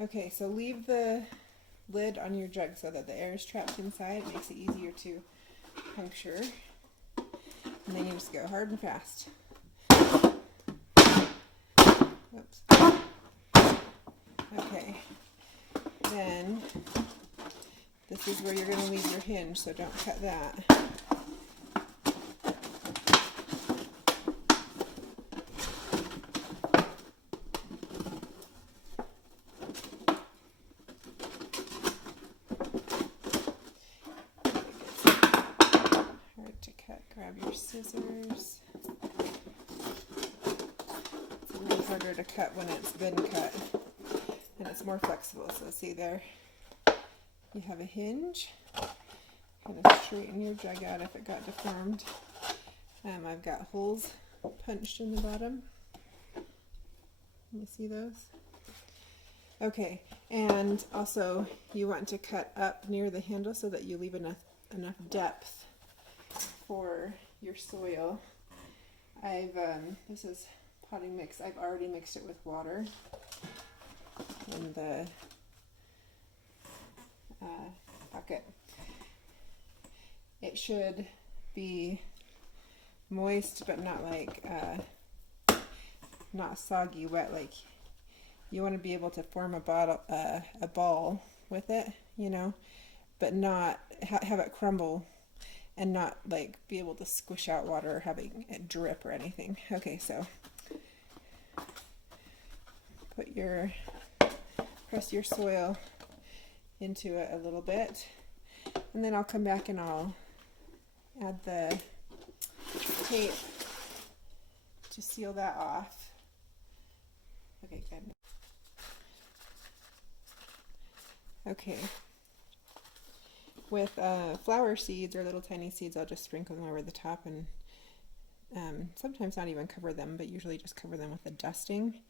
Okay, so leave the lid on your jug so that the air is trapped inside. It makes it easier to puncture. And then you just go hard and fast. Oops. Okay. Then this is where you're going to leave your hinge, so don't cut that. Hard to cut. Grab your scissors. It's a little harder to cut when it's been cut, and it's more flexible. So see there, you have a hinge. Kind of straighten your jug out if it got deformed. I've got holes punched in the bottom. Can you see those? Okay, and also you want to cut up near the handle so that you leave enough depth for your soil. This is potting mix. I've already mixed it with water in the bucket. It should be moist, but not like not soggy wet. Like you want to be able to form a ball with it, you know, but not have it crumble and not like be able to squish out water or having it drip or anything. Okay, so press your soil into it a little bit, and then I'll come back and I'll add the tape to seal that off. Okay, good. Okay. With flower seeds or little tiny seeds, I'll just sprinkle them over the top and sometimes not even cover them, but usually just cover them with a dusting.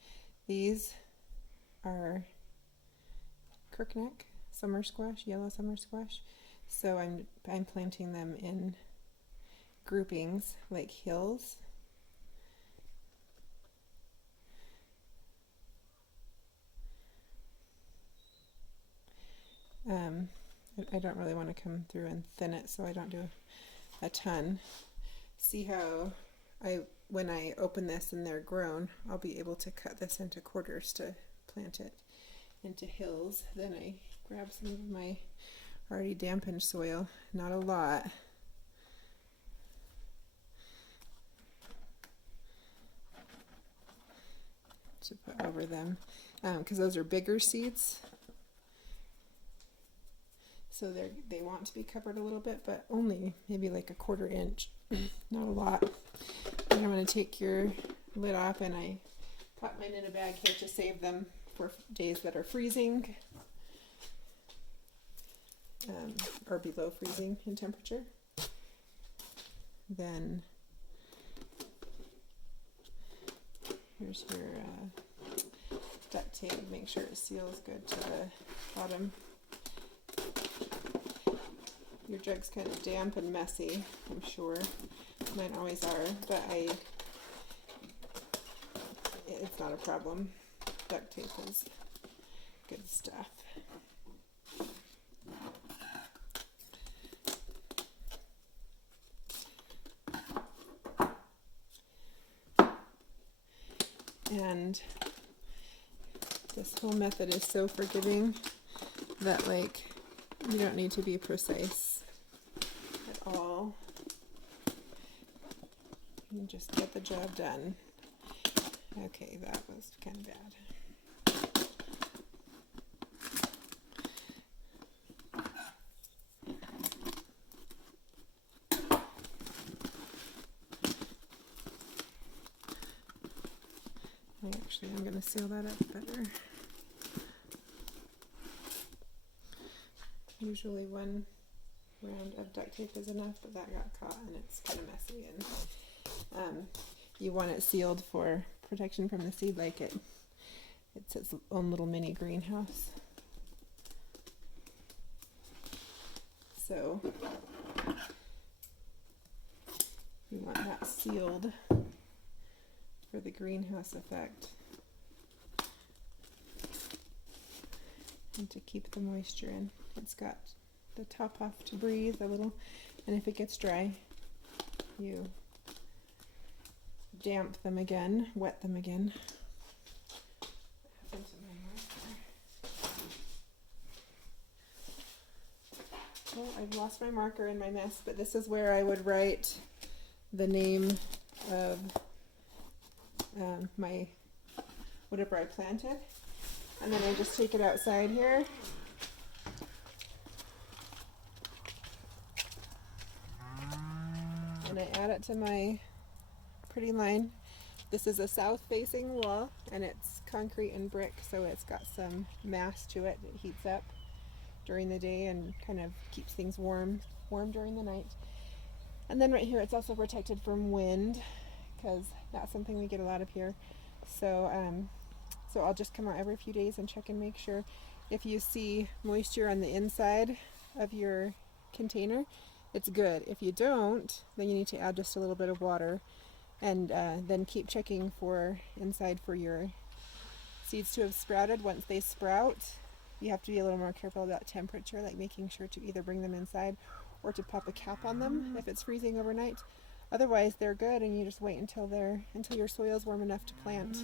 These are crookneck summer squash, yellow summer squash. So I'm planting them in groupings like hills. I don't really want to come through and thin it, so I don't do a ton. See how when I open this and they're grown, I'll be able to cut this into quarters to plant it into hills. Then I grab some of my already dampened soil, not a lot. To put over them, because those are bigger seeds. So they want to be covered a little bit, but only maybe like a 1/4 inch, not a lot. And I'm going to take your lid off, and I put mine in a bag here to save them for days that are freezing or below freezing in temperature. Then here's your duct tape. Make sure it seals good to the bottom. Your jug's kind of damp and messy, I'm sure. Mine always are, but it's not a problem. Duct tape is good stuff. And this whole method is so forgiving that like you don't need to be precise at all. You just get the job done. Okay, that was kind of bad. I'm going to seal that up better. Usually one round of duct tape is enough, but that got caught and it's kind of messy. And you want it sealed for protection from the seed, like it's its own little mini greenhouse. So you want that sealed for the greenhouse effect. and to keep the moisture in. It's got the top off to breathe a little, and if it gets dry, you damp them again, wet them again. Well, I've lost my marker in my mess, but this is where I would write the name of my whatever I planted, and then I just take it outside here and I add it to my pretty line. This is a south facing wall and it's concrete and brick, so it's got some mass to it that heats up during the day and kind of keeps things warm during the night. And then right here it's also protected from wind, because that's something we get a lot of here. So so I'll just come out every few days and check and make sure. If you see moisture on the inside of your container, it's good. If you don't, then you need to add just a little bit of water, and then keep checking for inside for your seeds to have sprouted. Once they sprout, you have to be a little more careful about temperature, like making sure to either bring them inside or to pop a cap on them if it's freezing overnight. Otherwise they're good, and you just wait until your soil is warm enough to plant.